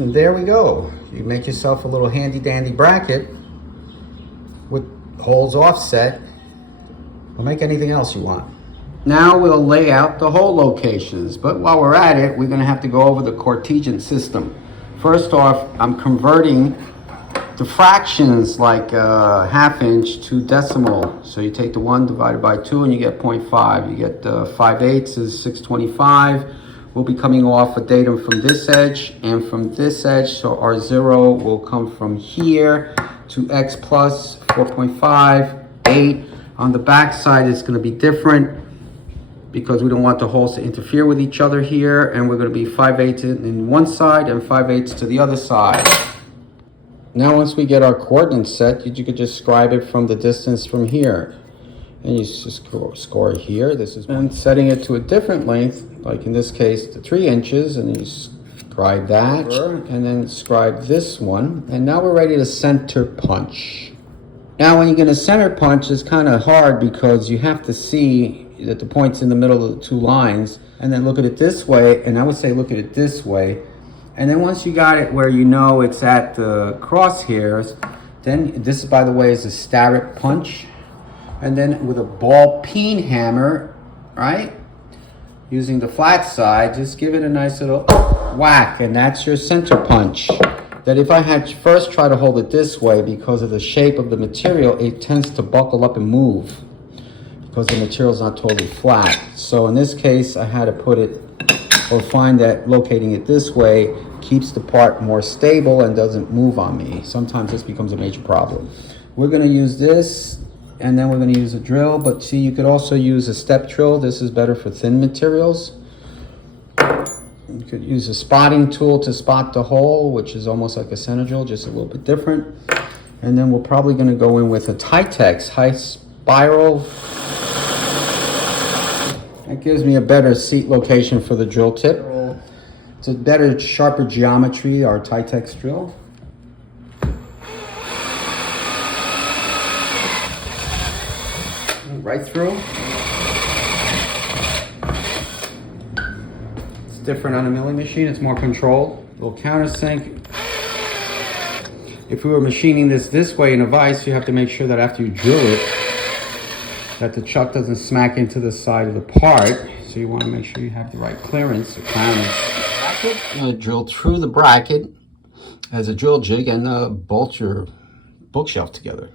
And there we go. You make yourself a little handy dandy bracket with holes offset. Or make anything else you want. Now we'll lay out the hole locations, but while we're at it, we're going to have to go over the Cartesian system. First off, I'm converting the fractions like ½ inch to decimal. So you take the 1 divided by 2 and you get 0.5. You get 5/8 is 625. We'll be coming off a datum from this edge and from this edge. So our 0 will come from here to x plus 4.5, 8. On the back side, it's going to be different because we don't want the holes to interfere with each other here, and we're going to be 5/8 in one side and 5/8 to the other side. Now once we get our coordinates set, you could just scribe it from the distance from here. And you just score here. This is and setting it to a different length, like in this case, the 3 inches, and you scribe that, and then scribe this one. And now we're ready to center punch. Now when you're going to center punch, it's kind of hard because you have to see that the point's in the middle of the 2 lines, and then look at it this way, and I would say look at it this way. And then once you got it where you know it's at the crosshairs, then this, by the way, is a starret punch. And then with a ball peen hammer, right, using the flat side, just give it a nice little whack, and that's your center punch. That if I had first try to hold it this way, because of the shape of the material, it tends to buckle up and move because the material is not totally flat. So in this case, I had to put it, or find that locating it this way keeps the part more stable and doesn't move on me. Sometimes this becomes a major problem. We're going to use this, and then we're going to use a drill, but see, you could also use a step drill. This is better for thin materials. You could use a spotting tool to spot the hole, which is almost like a center drill, just a little bit different. And then we're probably going to go in with a Titex high spiral. That gives me a better seat location for the drill tip. It's a better, sharper geometry, our Titex drill. Right through. It's different on a milling machine, it's more controlled. A little countersink. If we were machining this way in a vise, you have to make sure that after you drill it, that the chuck doesn't smack into the side of the part. So you want to make sure you have the right clearance or clearance. I'm going to drill through the bracket as a drill jig and bolt your bookshelf together.